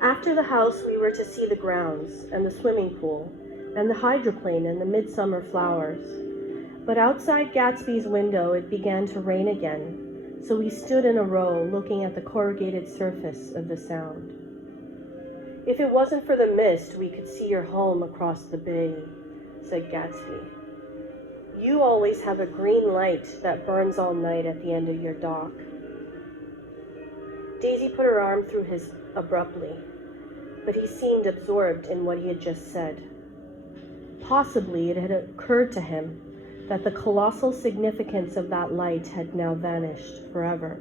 After the house, we were to see the grounds and the swimming pool and the hydroplane and the midsummer flowers. But outside Gatsby's window, it began to rain again, so we stood in a row looking at the corrugated surface of the Sound. "If it wasn't for the mist, we could see your home across the bay," said Gatsby. "You always have a green light that burns all night at the end of your dock." Daisy put her arm through his abruptly, but he seemed absorbed in what he had just said. Possibly it had occurred to him that the colossal significance of that light had now vanished forever.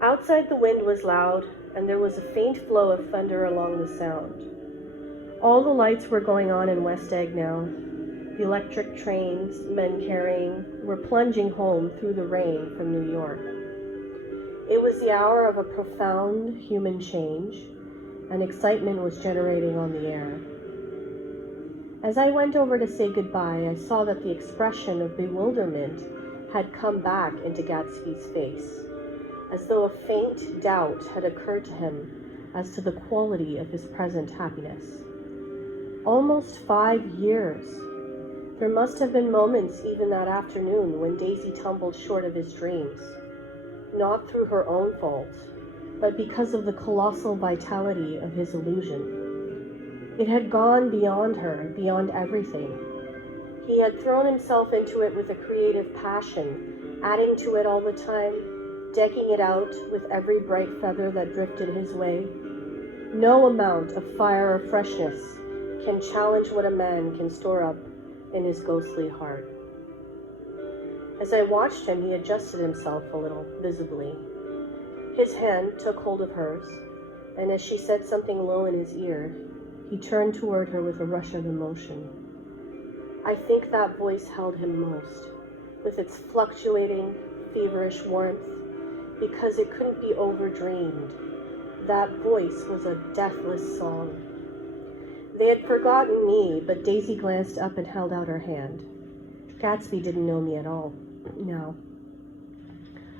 Outside, the wind was loud, and there was a faint flow of thunder along the Sound. All the lights were going on in West Egg now. The electric trains, men carrying, were plunging home through the rain from New York. It was the hour of a profound human change, and excitement was generating on the air. As I went over to say goodbye, I saw that the expression of bewilderment had come back into Gatsby's face, as though a faint doubt had occurred to him as to the quality of his present happiness. Almost 5 years. There must have been moments even that afternoon when Daisy tumbled short of his dreams, not through her own fault, but because of the colossal vitality of his illusion. It had gone beyond her, beyond everything. He had thrown himself into it with a creative passion, adding to it all the time, decking it out with every bright feather that drifted his way. No amount of fire or freshness can challenge what a man can store up in his ghostly heart. As I watched him, he adjusted himself a little, visibly. His hand took hold of hers, and as she said something low in his ear, he turned toward her with a rush of emotion. I think that voice held him most, with its fluctuating, feverish warmth, because it couldn't be overdreamed. That voice was a deathless song. They had forgotten me, but Daisy glanced up and held out her hand. Gatsby didn't know me at all now.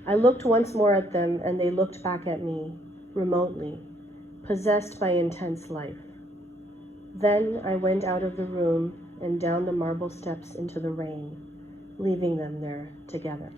I looked once more at them, and they looked back at me, remotely, possessed by intense life. Then I went out of the room and down the marble steps into the rain, leaving them there together.